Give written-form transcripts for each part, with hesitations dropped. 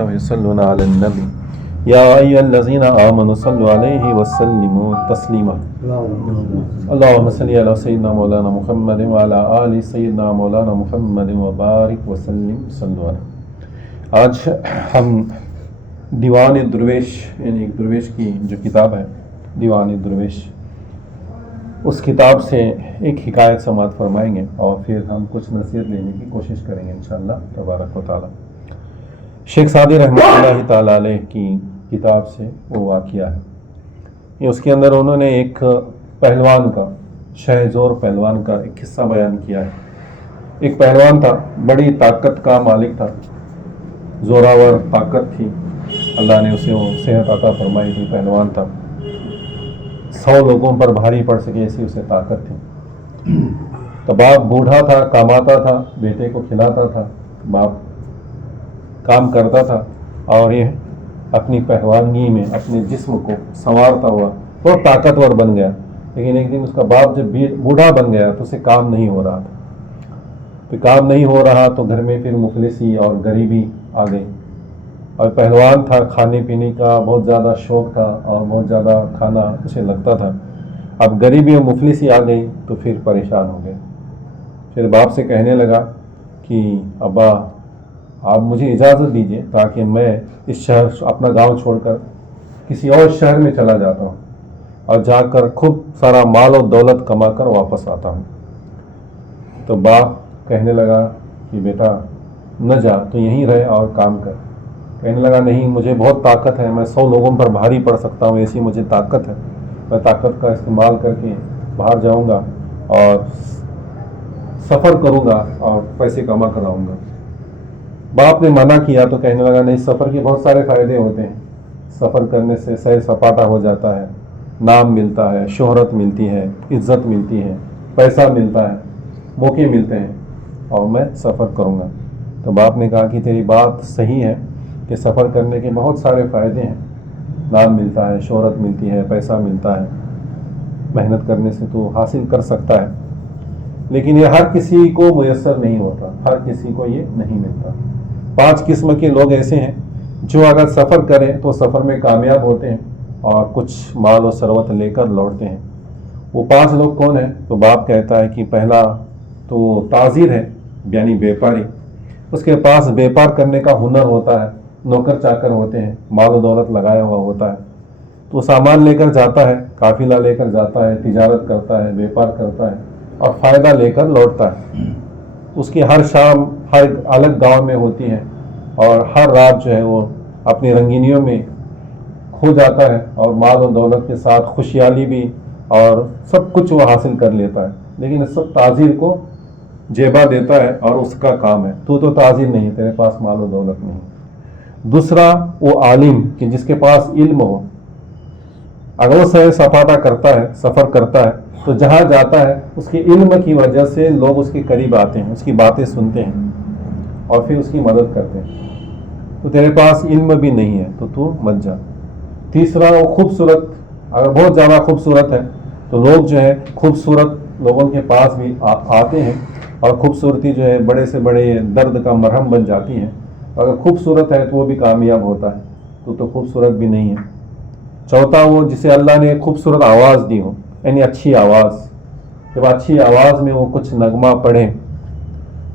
يصلون على النبي يا أيها الذين آمنوا صلوا عليه وسلموا تسليما اللهم صل على سيدنا مولانا محمد وعلى آل سيدنا مولانا محمد وبارك وسلم صلوا عليه. آج ہم دیوان درویش یعنی ایک درویش کی جو کتاب ہے دیوان درویش، اس کتاب سے ایک حکایت سماعت فرمائیں گے اور پھر ہم کچھ نصیحت لینے کی کوشش کریں گے انشاءاللہ تبارک و تعالی. شیخ سعدی رحمۃ اللہ تعالیٰ علیہ کی کتاب سے وہ واقعہ ہے. یہ اس کے اندر انہوں نے ایک پہلوان کا، شہ زور پہلوان کا ایک قصہ بیان کیا ہے. ایک پہلوان تھا، بڑی طاقت کا مالک تھا، زوراور طاقت تھی، اللہ نے اسے وہ صحت عطا فرمائی تھی. پہلوان تھا، 100 لوگوں پر بھاری پڑ سکے ایسی اسے طاقت تھی. تو باپ بوڑھا تھا، کماتا تھا، بیٹے کو کھلاتا تھا، باپ کام کرتا تھا اور یہ اپنی پہلوانی میں اپنے جسم کو سنوارتا ہوا بہت طاقتور بن گیا. لیکن ایک دن اس کا باپ جب بوڑھا بن گیا تو اسے کام نہیں ہو رہا تھا. پھر کام نہیں ہو رہا تو گھر میں پھر مفلسی اور غریبی آ گئی. اور پہلوان تھا، کھانے پینے کا بہت زیادہ شوق تھا اور بہت زیادہ کھانا اسے لگتا تھا. اب غریبی اور مفلسی آ گئی تو پھر پریشان ہو گئے. پھر باپ سے کہنے لگا کہ ابا آپ مجھے اجازت دیجیے تاکہ میں اس شہر اپنا گاؤں چھوڑ کر کسی اور شہر میں چلا جاتا ہوں اور جا کر خوب سارا مال و دولت کما کر واپس آتا ہوں. تو باپ کہنے لگا کہ بیٹا نہ جا، تو یہیں رہے اور کام کر. کہنے لگا نہیں، مجھے بہت طاقت ہے، میں 100 لوگوں پر بھاری پڑ سکتا ہوں، ایسی مجھے طاقت ہے. میں طاقت کا استعمال کر کے باہر جاؤں گا اور سفر کروں گا اور پیسے کما کر آؤں گا. باپ نے منع کیا تو کہنے لگا نہیں، سفر کے بہت سارے فائدے ہوتے ہیں. سفر کرنے سے سیر سپاٹا ہو جاتا ہے، نام ملتا ہے، شہرت ملتی ہے، عزت ملتی ہے، پیسہ ملتا ہے، موقع ملتے ہیں اور میں سفر کروں گا. تو باپ نے کہا کہ تیری بات صحیح ہے کہ سفر کرنے کے بہت سارے فائدے ہیں، نام ملتا ہے، شہرت ملتی ہے، پیسہ ملتا ہے، محنت کرنے سے تو حاصل کر سکتا ہے. لیکن یہ ہر کسی کو میسر نہیں ہوتا، ہر کسی کو یہ نہیں ملتا. 5 قسم کے لوگ ایسے ہیں جو اگر سفر کریں تو سفر میں کامیاب ہوتے ہیں اور کچھ مال و ثروت لے کر لوٹتے ہیں. وہ 5 لوگ کون ہیں؟ تو باپ کہتا ہے کہ پہلا تو تاجر ہے، یعنی بیپاری. اس کے پاس بیپار کرنے کا ہنر ہوتا ہے، نوکر چاکر ہوتے ہیں، مال و دولت لگایا ہوا ہوتا ہے. تو سامان لے کر جاتا ہے، قافلہ لے کر جاتا ہے، تجارت کرتا ہے، بیپار کرتا ہے اور فائدہ لے کر لوٹتا ہے. اس کی ہر شام ہر الگ گاؤں میں ہوتی ہے اور ہر رات جو ہے وہ اپنی رنگینیوں میں کھو جاتا ہے اور مال و دولت کے ساتھ خوشحالی بھی اور سب کچھ وہ حاصل کر لیتا ہے. لیکن اس سب تاجر کو جیبا دیتا ہے اور اس کا کام ہے، تو تاجر نہیں، تیرے پاس مال و دولت نہیں. دوسرا وہ عالم کہ جس کے پاس علم ہو. اگر وہ سیر سپاٹا کرتا ہے، سفر کرتا ہے تو جہاں جاتا ہے اس کے علم کی وجہ سے لوگ اس کے قریب آتے ہیں، اس کی باتیں سنتے ہیں اور پھر اس کی مدد کرتے ہیں. تو تیرے پاس علم بھی نہیں ہے تو مت جا. تیسرا وہ خوبصورت، اگر بہت زیادہ خوبصورت ہے تو لوگ جو ہے خوبصورت لوگوں کے پاس بھی آتے ہیں اور خوبصورتی جو ہے بڑے سے بڑے درد کا مرہم بن جاتی ہے. اگر خوبصورت ہے تو وہ بھی کامیاب ہوتا ہے، تو خوبصورت بھی نہیں ہے. چوتھا وہ جسے اللہ نے خوبصورت آواز دی ہو، یعنی اچھی آواز. جب اچھی آواز میں وہ کچھ نغمہ پڑھیں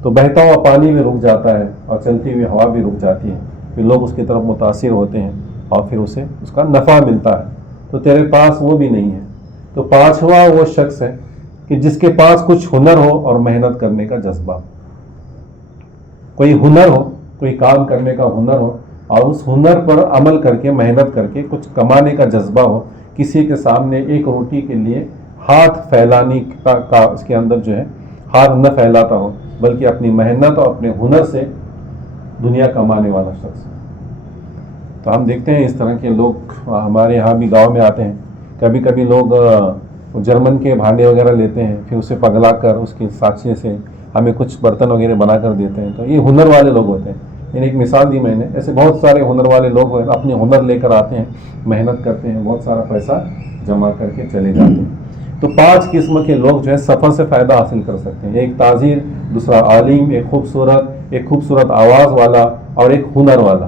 تو بہتا ہوا پانی بھی رک جاتا ہے اور چلتی ہوئی ہوا بھی رک جاتی ہے. پھر لوگ اس کی طرف متاثر ہوتے ہیں اور پھر اسے اس کا نفع ملتا ہے. تو تیرے پاس وہ بھی نہیں ہے. تو 5واں وہ شخص ہے کہ جس کے پاس کچھ ہنر ہو اور محنت کرنے کا جذبہ. کوئی ہنر ہو، کوئی کام کرنے کا ہنر ہو اور اس ہنر پر عمل کر کے محنت کر کے کچھ کمانے کا جذبہ ہو. کسی کے سامنے ایک روٹی کے لیے ہاتھ پھیلانے کا اس کے اندر جو ہے ہاتھ نہ پھیلاتا ہو، بلکہ اپنی محنت اور اپنے ہنر سے دنیا کمانے والا شخص. تو ہم دیکھتے ہیں اس طرح کے لوگ ہمارے یہاں بھی گاؤں میں آتے ہیں. کبھی کبھی لوگ جرمن کے بھانڈے وغیرہ لیتے ہیں، پھر اسے پگھلا کر اس کے سانچے سے ہمیں کچھ برتن وغیرہ بنا کر دیتے ہیں. تو یہ ہنر والے لوگ ہوتے ہیں. یعنی ایک مثال دی میں نے، ایسے بہت سارے ہنر والے لوگ اپنے ہنر لے کر آتے ہیں، محنت کرتے ہیں، بہت سارا پیسہ جمع کر کے چلے جاتے ہیں. تو 5 قسم کے لوگ جو ہے سفر سے فائدہ حاصل کر سکتے ہیں. ایک تاجر، دوسرا عالم، ایک خوبصورت آواز والا اور ایک ہنر والا.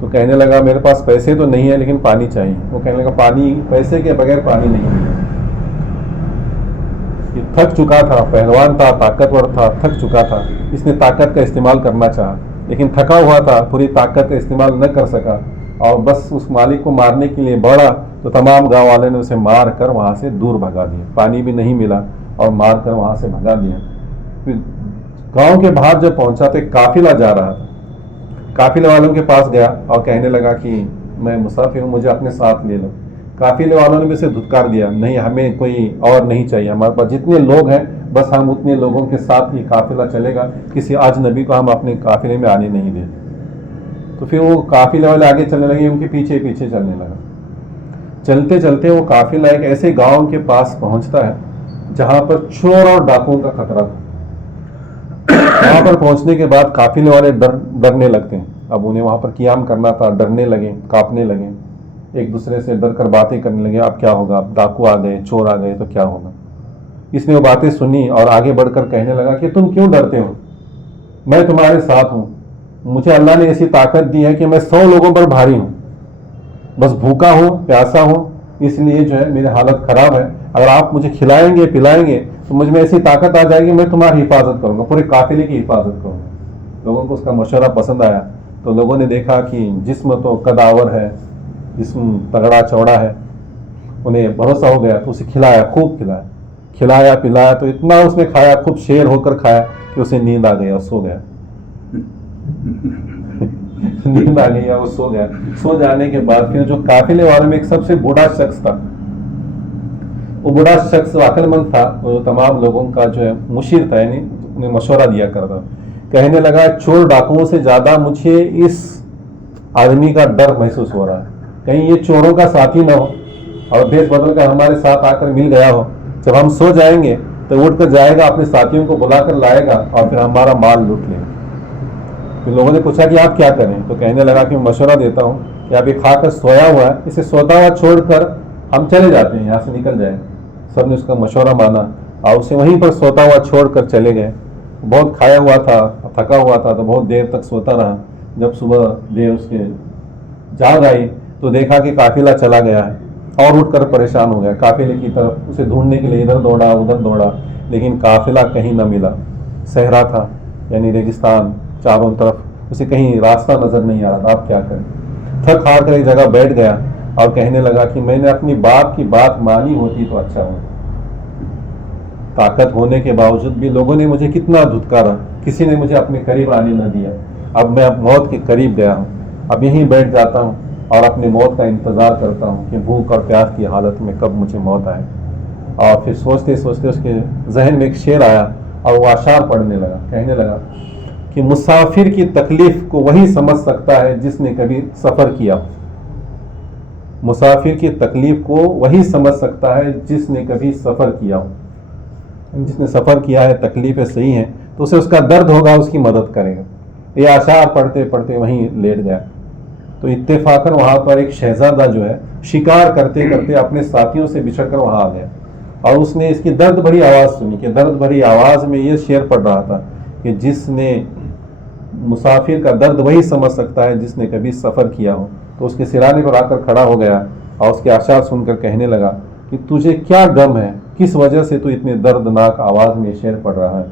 تو کہنے لگا میرے پاس پیسے تو نہیں ہے لیکن پانی چاہیے. وہ کہنے لگا پانی، پیسے کے بغیر پانی نہیں ہے. یہ تھک چکا تھا، پہلوان تھا، طاقتور تھا، تھک چکا تھا. اس نے طاقت کا استعمال کرنا چاہا لیکن تھکا ہوا تھا، پوری طاقت کا استعمال نہ کر سکا اور بس اس مالک کو مارنے کے لیے بڑھا تو تمام گاؤں والے نے اسے مار کر وہاں سے دور بھگا دیا. پانی بھی نہیں ملا اور مار کر وہاں سے بھگا دیا. پھر گاؤں کے باہر جب پہنچا تو ایک قافلہ جا رہا تھا. قافلے والوں کے پاس گیا اور کہنے لگا کہ میں مسافر ہوں، مجھے اپنے ساتھ لے لو. قافلے والوں نے بھی اسے دھتکار دیا، نہیں ہمیں کوئی اور نہیں چاہیے، ہمارے پاس جتنے لوگ ہیں بس ہم اتنے لوگوں کے ساتھ ہی قافلہ چلے گا، کسی اجنبی کو ہم اپنے قافلے میں آنے نہیں دیں. تو پھر وہ قافلے والے آگے چلنے لگے، ان کے پیچھے پیچھے چلنے لگا. چلتے چلتے وہ قافلہ ایک ایسے گاؤں کے پاس پہنچتا ہے جہاں پر چور اور ڈاکوؤں کا خطرہ تھا. وہاں پر پہنچنے کے بعد قافلے والے ڈرنے لگتے ہیں. اب انہیں وہاں پر قیام کرنا تھا، ڈرنے لگے، کانپنے لگے، ایک دوسرے سے ڈر کر باتیں کرنے لگے. اب کیا ہوگا، اب ڈاکو آ گئے، چور آ گئے تو کیا ہوگا. اس نے وہ باتیں سنی اور آگے بڑھ کر کہنے لگا کہ تم کیوں ڈرتے ہو، میں تمہارے ساتھ ہوں. مجھے اللہ نے ایسی طاقت دی ہے کہ میں 100 لوگوں پر بھاری ہوں، بس بھوکا ہوں، پیاسا ہوں، اس لیے جو ہے میری حالت خراب ہے. اگر آپ مجھے کھلائیں گے پلائیں گے تو مجھ میں ایسی طاقت آ جائے گی، میں تمہاری حفاظت کروں گا، پورے قافلے کی حفاظت کروں گا. لوگوں کو اس کا مشورہ پسند آیا تو لوگوں نے دیکھا کہ جسم تو قدآور ہے، جسم تگڑا چوڑا ہے، انہیں بھروسہ ہو گیا تو اسے کھلایا، خوب کھلایا، کھلایا پلایا تو اتنا اس نے کھایا، خوب شیر ہو کر کھایا کہ اسے نیند آ گیا اور سو گیا. نیند آ گئی اور سو گیا. سو جانے کے بعد پھر جو قافلے والوں میں ایک سب سے بوڑھا شخص تھا، وہ بوڑھا شخص عقل مند تھا، وہ تمام لوگوں کا جو ہے مشیر تھا، یعنی انہیں مشورہ دیا کرتا. کہنے لگا چور ڈاکوؤں سے زیادہ مجھے اس آدمی کا ڈر محسوس ہو رہا ہے، کہیں یہ چوروں کا ساتھی نہ ہو اور بھیس بدل کر ہمارے ساتھ آ کر مل گیا ہو. جب ہم سو جائیں گے تو اٹھ کر جائے گا، اپنے ساتھیوں کو بلا کر لائے گا اور پھر ہمارا مال لوٹ لے گا. پھر لوگوں نے پوچھا کہ آپ کیا کریں، تو کہنے لگا کہ میں مشورہ دیتا ہوں کہ اب یہ کھا کر سویا ہوا ہے، اسے سوتا ہوا چھوڑ کر ہم چلے جاتے ہیں، یہاں سے نکل جائیں. سب نے اس کا مشورہ مانا اور اسے وہیں پر سوتا ہوا چھوڑ کر چلے گئے. بہت کھایا ہوا تھا، تھکا ہوا تھا تو بہت دیر تک سوتا رہا. جب صبح دیر اس کے جاگ آئی تو دیکھا کہ قافلہ چلا گیا ہے اور اٹھ کر پریشان ہو گیا. قافلے کی طرف اسے ڈھونڈنے کے لیے ادھر دوڑا ادھر دوڑا لیکن قافلہ کہیں نہ ملا. صحرا تھا، یعنی ریگستان، چاروں طرف اسے کہیں راستہ نظر نہیں آ رہا تھا. آپ کیا کریں، تھک ہار کر ایک جگہ بیٹھ گیا اور کہنے لگا کہ میں نے اپنی باپ کی بات مانی ہوتی تو اچھا ہوتا. طاقت ہونے کے باوجود بھی لوگوں نے مجھے کتنا دھتکارا، کسی نے مجھے اپنے قریب آنے نہ دیا. اب میں موت کے قریب گیا ہوں، اب یہیں بیٹھ جاتا ہوں اور اپنی موت کا انتظار کرتا ہوں کہ بھوک اور پیاس کی حالت میں کب مجھے موت آئے. اور پھر سوچتے سوچتے اس کے ذہن میں ایک شعر آیا اور وہ اشعار پڑھنے لگا. کہنے لگا کہ مسافر کی تکلیف کو وہی سمجھ سکتا ہے جس نے کبھی سفر کیا. مسافر کی تکلیف کو وہی سمجھ سکتا ہے جس نے کبھی سفر کیا ہو. جس نے سفر کیا ہے، تکلیفیں صحیح ہیں تو اسے اس کا درد ہوگا، اس کی مدد کرے گا. یہ اشعار پڑھتے پڑھتے وہیں لیٹ گیا. تو اتفاقاً وہاں پر ایک شہزادہ جو ہے شکار کرتے کرتے اپنے ساتھیوں سے بچھڑ کر وہاں آ گیا اور اس نے اس کی درد بھری آواز سنی کہ درد بھری آواز میں یہ شعر پڑھ رہا تھا کہ جس نے مسافر کا درد وہی سمجھ سکتا ہے جس نے کبھی سفر کیا ہو. تو اس کے سرانے پر آ کر کھڑا ہو گیا اور اس کے اشعار سن کر کہنے لگا کہ تجھے کیا غم ہے، کس وجہ سے تو اتنے دردناک آواز میں شعر پڑھ رہا ہے.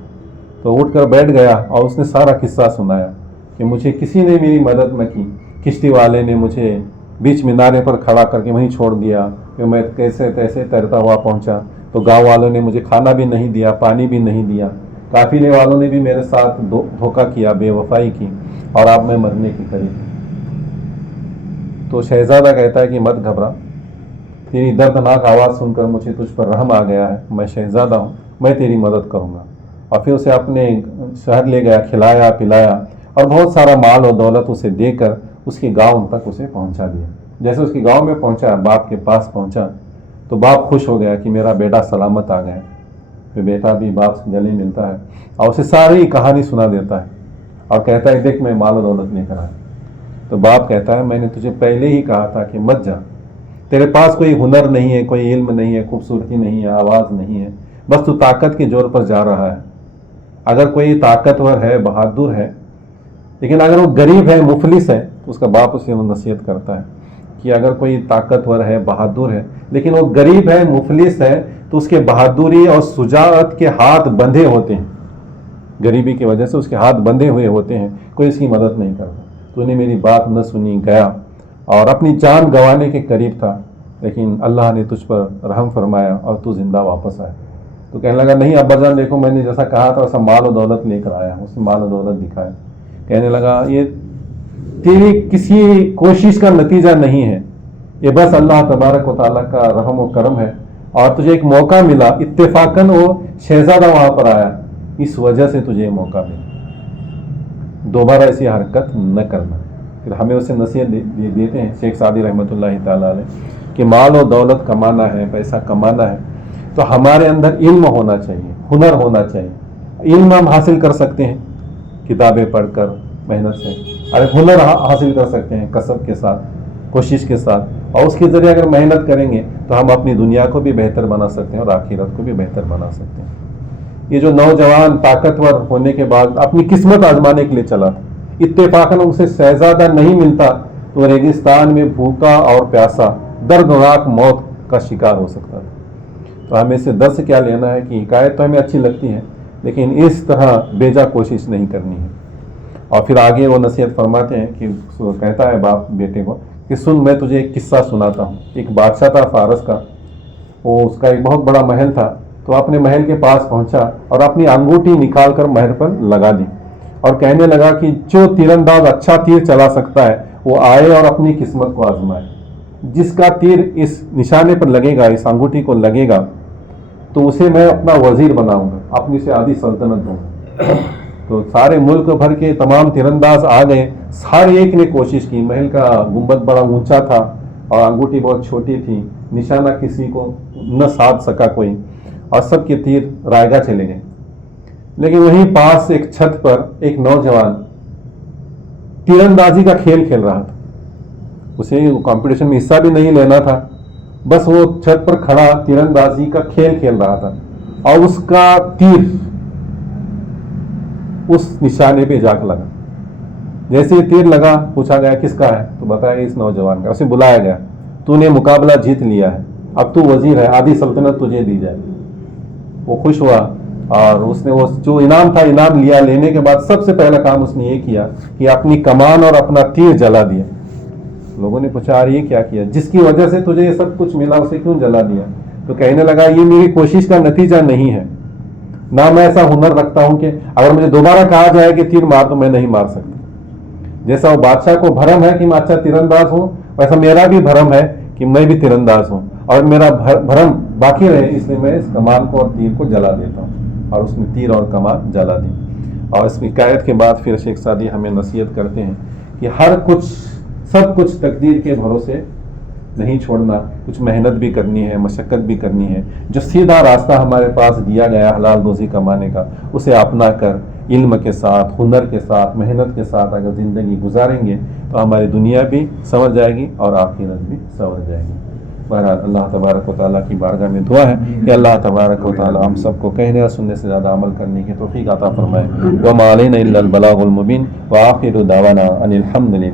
تو اٹھ کر بیٹھ گیا اور اس نے سارا قصہ سنایا کہ مجھے کسی نے میری مدد نہ کی، کشتی والے نے مجھے بیچ مینارے پر کھڑا کر کے وہیں چھوڑ دیا، کہ میں کیسے تیسے تیرتا ہوا پہنچا. تو گاؤں والوں نے مجھے کھانا بھی نہیں دیا، پانی بھی نہیں دیا، قافلے والوں نے بھی میرے ساتھ دھوکہ کیا، بے وفائی کی، اور اب میں مرنے کی قریب. تو شہزادہ کہتا ہے کہ مت گھبرا، تیری دردناک آواز سن کر مجھے تجھ پر رحم آ گیا ہے، میں شہزادہ ہوں، میں تیری مدد کروں گا. اور پھر اسے اپنے شہر لے گیا، کھلایا پلایا اور بہت سارا مال و دولت اسے دے کر اس کے گاؤں تک اسے پہنچا دیا. جیسے اس کے گاؤں میں پہنچا، باپ کے پاس پہنچا تو باپ خوش ہو گیا کہ میرا بیٹا سلامت آ گیا. پھر بیٹا بھی باپ سے گلے ملتا ہے اور اسے ساری کہانی سنا دیتا ہے اور کہتا ہے دیکھ میں مال و دولت لے کر آیا. تو باپ کہتا ہے میں نے تجھے پہلے ہی کہا تھا کہ مت جا، تیرے پاس کوئی ہنر نہیں ہے، کوئی علم نہیں ہے، خوبصورتی نہیں ہے، آواز نہیں ہے، بس تو طاقت کے زور پر جا رہا ہے. اگر کوئی طاقتور ہے، بہادر ہے، لیکن اگر وہ غریب ہے، مفلس ہے، تو اس کا باپ اسے نصیحت کرتا ہے کہ اگر کوئی طاقتور ہے، بہادر ہے، لیکن وہ غریب ہے، مفلس ہے، تو اس کے بہادری اور شجاعت کے ہاتھ بندھے ہوتے ہیں، غریبی کی وجہ سے اس کے ہاتھ بندھے ہوئے ہوتے ہیں، کوئی اس کی مدد نہیں کرتا. تو نے میری بات نہ سنی، گیا اور اپنی جان گنوانے کے قریب تھا، لیکن اللہ نے تجھ پر رحم فرمایا اور تو زندہ واپس آیا. تو کہنے لگا نہیں ابا جان دیکھو میں نے جیسا کہا تھا ویسا مال و دولت لے کر آیا. اس نے مال و دولت دکھایا. کہنے لگا یہ تیری کسی کوشش کا نتیجہ نہیں ہے، یہ بس اللہ تبارک و تعالیٰ کا رحم و کرم ہے، اور تجھے ایک موقع ملا، اتفاقاً وہ شہزادہ وہاں پر آیا، اس وجہ سے تجھے یہ موقع ملا. دوبارہ ایسی حرکت نہ کرنا. پھر ہمیں اسے نصیحت دیتے ہیں شیخ سعدی رحمۃ اللہ تعالیٰ علیہ کہ مال و دولت کمانا ہے، پیسہ کمانا ہے تو ہمارے اندر علم ہونا چاہیے، ہنر ہونا چاہیے. علم ہم حاصل کر سکتے ہیں کتابیں پڑھ کر، محنت سے، اور ہنر حاصل کر سکتے ہیں کسب کے ساتھ، کوشش کے ساتھ، اور اس کے ذریعے اگر محنت کریں گے تو ہم اپنی دنیا کو بھی بہتر بنا سکتے ہیں اور آخرت کو بھی بہتر بنا سکتے ہیں. یہ جو نوجوان طاقتور ہونے کے بعد اپنی قسمت آزمانے کے لیے چلا تھا، اتفاقاً اسے شہزادہ نہیں ملتا تو ریگستان میں بھوکا اور پیاسا دردناک موت کا شکار ہو سکتا تھا. تو ہمیں اسے درس کیا لینا ہے کہ حکایت تو ہمیں اچھی لگتی ہے لیکن اس طرح بیجا کوشش نہیں کرنی ہے. اور پھر آگے وہ نصیحت فرماتے ہیں کہ کہتا ہے باپ بیٹے کو کہ سن میں تجھے ایک قصہ سناتا ہوں. ایک بادشاہ تھا فارس کا، وہ اس کا ایک بہت بڑا محل تھا. تو اپنے محل کے پاس پہنچا اور اپنی انگوٹھی نکال کر محل پر لگا دی اور کہنے لگا کہ جو تیر انداز اچھا تیر چلا سکتا ہے وہ آئے اور اپنی قسمت کو آزمائے. جس کا تیر اس نشانے پر لگے گا، اس انگوٹھی کو لگے گا، تو اسے میں اپنا وزیر بناؤں گا، اپنی سے آدھی سلطنت دوں گا. تو سارے ملک بھر کے تمام تیرانداز آ گئے. ہر ایک نے کوشش کی. محل کا گنبد بڑا اونچا تھا اور انگوٹھی بہت چھوٹی تھی، نشانہ کسی کو نہ ساتھ سکا کوئی، اور سب کے تیر رائگاں چلے گئے. لیکن وہیں پاس ایک چھت پر ایک نوجوان تیر اندازی کا کھیل کھیل رہا تھا. اسے کمپٹیشن میں حصہ بھی نہیں لینا تھا، بس وہ چھت پر کھڑا تیر اندازی کا کھیل کھیل رہا تھا اور اس کا تیر اس نشانے پہ جا کر لگا. جیسے ہی تیر لگا پوچھا گیا کس کا ہے تو بتایا اس نوجوان کا. اسے بلایا گیا، تو نے مقابلہ جیت لیا ہے، اب تو وزیر ہے، آدھی سلطنت تجھے دی جائے. وہ خوش ہوا اور اس نے وہ جو انعام تھا انعام لیا. لینے کے بعد سب سے پہلا کام اس نے یہ کیا کہ اپنی کمان اور اپنا تیر جلا دیا. لوگوں نے پوچھا یار یہ کیا کیا، جس کی وجہ سے تجھے یہ سب کچھ ملا اسے کیوں جلا دیا؟ تو کہنے لگا یہ میری کوشش کا نتیجہ نہیں ہے، نہ میں ایسا ہنر رکھتا ہوں کہ اگر مجھے دوبارہ کہا جائے کہ تیر مار تو میں نہیں مار سکتا. جیسا وہ بادشاہ کو بھرم ہے کہ میں اچھا تیر انداز ہوں، ویسا میرا بھی بھرم ہے کہ میں بھی تیر انداز ہوں، اور میرا بھرم باقی رہے اس لیے میں اس کمان کو اور تیر کو جلا دیتا ہوں. اور اس نے تیر اور کمان جلا دی. اور اس حکایت کے بعد پھر شیخ سعدی ہمیں نصیحت کرتے ہیں کہ سب کچھ تقدیر کے بھروسے نہیں چھوڑنا، کچھ محنت بھی کرنی ہے، مشقت بھی کرنی ہے. جو سیدھا راستہ ہمارے پاس دیا گیا حلال روزی کمانے کا اسے اپنا کر علم کے ساتھ، ہنر کے ساتھ، محنت کے ساتھ اگر زندگی گزاریں گے تو ہماری دنیا بھی سنور جائے گی اور آخرت بھی سنور جائے گی. بہرحال اللہ تبارک و تعالیٰ کی بارگاہ میں دعا ہے کہ اللہ تبارک و تعالیٰ ہم سب کو کہنے اور سننے سے زیادہ عمل کرنے کی توفیق عطا فرمائے. وما علینا الا البلاغ المبین وآخر دعوانا ان الحمد للہ.